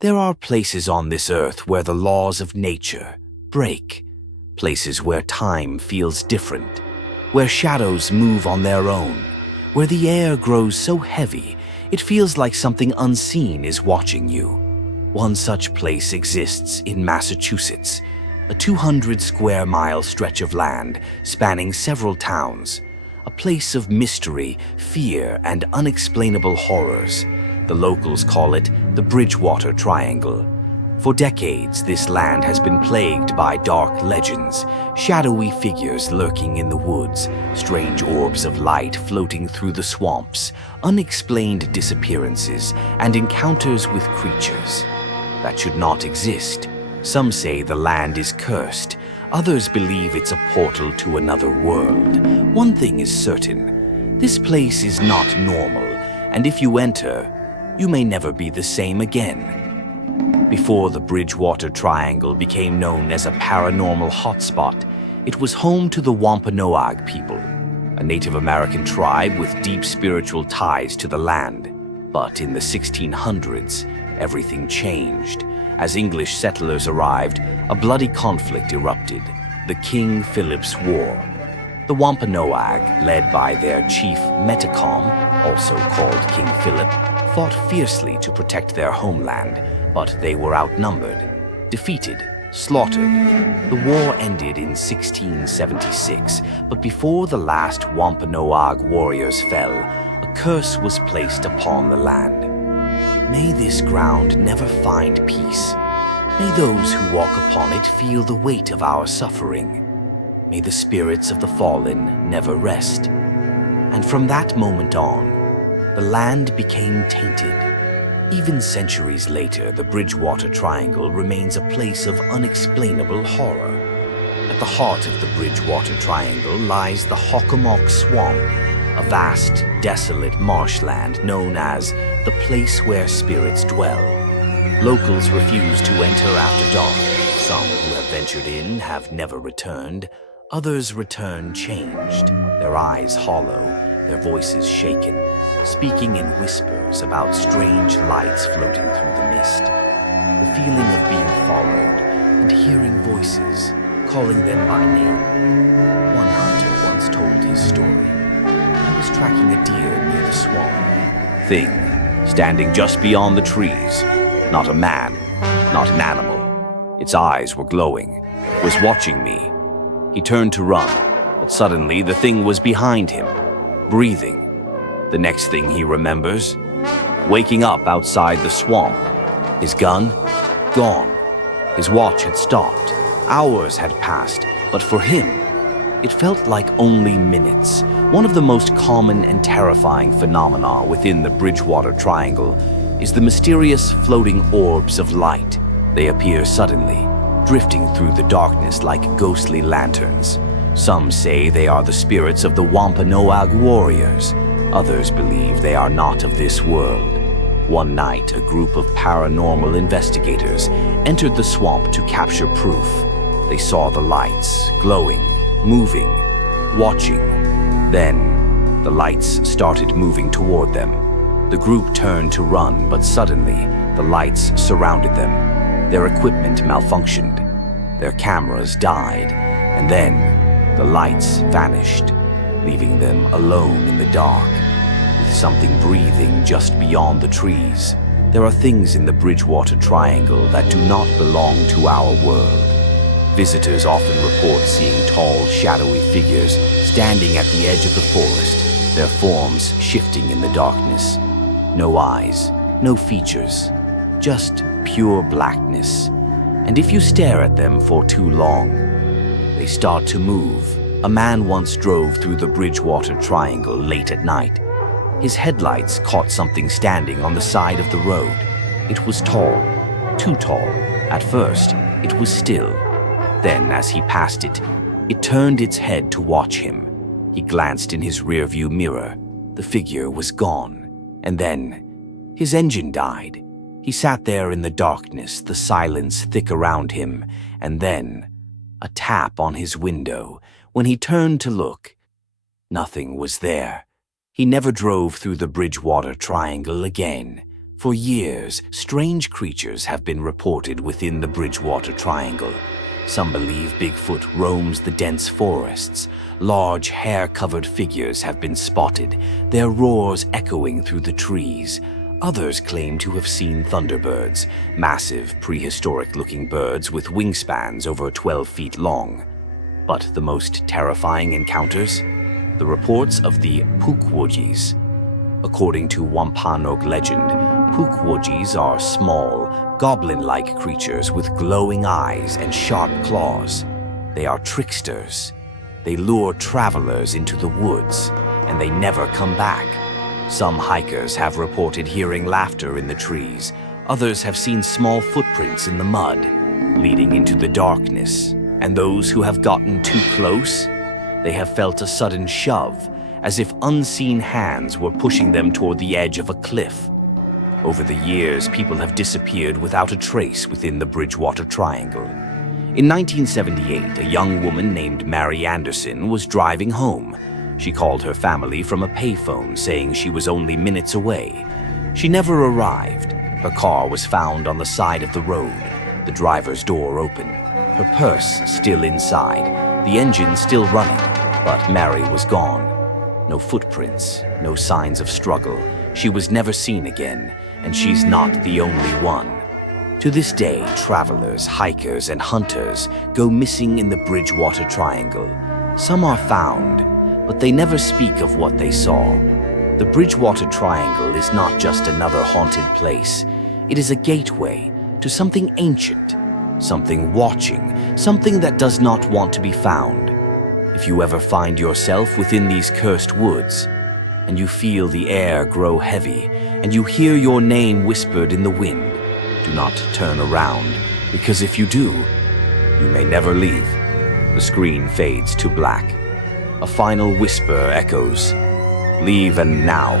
There are places on this earth where the laws of nature break, places where time feels different, where shadows move on their own, where the air grows so heavy it feels like something unseen is watching you. One such place exists in Massachusetts, a 200-square-mile stretch of land spanning several towns, a place of mystery, fear, and unexplainable horrors. The locals call it the Bridgewater Triangle. For decades, this land has been plagued by dark legends, shadowy figures lurking in the woods, strange orbs of light floating through the swamps, unexplained disappearances, and encounters with creatures that should not exist. Some say the land is cursed. Others believe it's a portal to another world. One thing is certain: this place is not normal, and if you enter, you may never be the same again. Before the Bridgewater Triangle became known as a paranormal hotspot, it was home to the Wampanoag people, a Native American tribe with deep spiritual ties to the land. But in the 1600s, everything changed. As English settlers arrived, a bloody conflict erupted, the King Philip's War. The Wampanoag, led by their chief Metacom, also called King Philip, fought fiercely to protect their homeland, but they were outnumbered, defeated, slaughtered. The war ended in 1676, but before the last Wampanoag warriors fell, a curse was placed upon the land. May this ground never find peace. May those who walk upon it feel the weight of our suffering. May the spirits of the fallen never rest. And from that moment on, the land became tainted. Even centuries later, the Bridgewater Triangle remains a place of unexplainable horror. At the heart of the Bridgewater Triangle lies the Hockomock Swamp, a vast, desolate marshland known as the place where spirits dwell. Locals refuse to enter after dark. Some who have ventured in have never returned. Others return changed, their eyes hollow, their voices shaken, speaking in whispers about strange lights floating through the mist. The feeling of being followed and hearing voices, calling them by name. One hunter once told his story. I was tracking a deer near the swamp. Thing, standing just beyond the trees. Not a man, not an animal. Its eyes were glowing, was watching me. He turned to run, but suddenly the thing was behind him, breathing. The next thing he remembers, waking up outside the swamp. His gun? Gone. His watch had stopped. Hours had passed, but for him, it felt like only minutes. One of the most common and terrifying phenomena within the Bridgewater Triangle is the mysterious floating orbs of light. They appear suddenly, drifting through the darkness like ghostly lanterns. Some say they are the spirits of the Wampanoag warriors. Others believe they are not of this world. One night, a group of paranormal investigators entered the swamp to capture proof. They saw the lights, glowing, moving, watching. Then, the lights started moving toward them. The group turned to run, but suddenly, the lights surrounded them. Their equipment malfunctioned. Their cameras died. And then, the lights vanished, leaving them alone in the dark, with something breathing just beyond the trees. There are things in the Bridgewater Triangle that do not belong to our world. Visitors often report seeing tall, shadowy figures standing at the edge of the forest, their forms shifting in the darkness. No eyes, no features, just pure blackness. And if you stare at them for too long, they start to move. A man once drove through the Bridgewater Triangle late at night. His headlights caught something standing on the side of the road. It was tall, too tall. At first, it was still. Then, as he passed it, it turned its head to watch him. He glanced in his rearview mirror. The figure was gone. And then, his engine died. He sat there in the darkness, the silence thick around him, and then, a tap on his window. When he turned to look, nothing was there. He never drove through the Bridgewater Triangle again. For years, strange creatures have been reported within the Bridgewater Triangle. Some believe Bigfoot roams the dense forests. Large, hair-covered figures have been spotted, their roars echoing through the trees. Others claim to have seen thunderbirds, massive, prehistoric-looking birds with wingspans over 12 feet long. But the most terrifying encounters? The reports of the Pukwudgies. According to Wampanoag legend, Pukwudgies are small, goblin-like creatures with glowing eyes and sharp claws. They are tricksters. They lure travelers into the woods, and they never come back. Some hikers have reported hearing laughter in the trees. Others have seen small footprints in the mud, leading into the darkness. And those who have gotten too close, they have felt a sudden shove, as if unseen hands were pushing them toward the edge of a cliff. Over the years, people have disappeared without a trace within the Bridgewater Triangle. In 1978, a young woman named Mary Anderson was driving home. She called her family from a payphone saying she was only minutes away. She never arrived. Her car was found on the side of the road, the driver's door open, her purse still inside, the engine still running, but Mary was gone. No footprints, no signs of struggle. She was never seen again, and she's not the only one. To this day, travelers, hikers, and hunters go missing in the Bridgewater Triangle. Some are found, but they never speak of what they saw. The Bridgewater Triangle is not just another haunted place. It is a gateway to something ancient, something watching, something that does not want to be found. If you ever find yourself within these cursed woods, and you feel the air grow heavy, and you hear your name whispered in the wind, do not turn around, because if you do, you may never leave. The screen fades to black. A final whisper echoes, "Leave and now."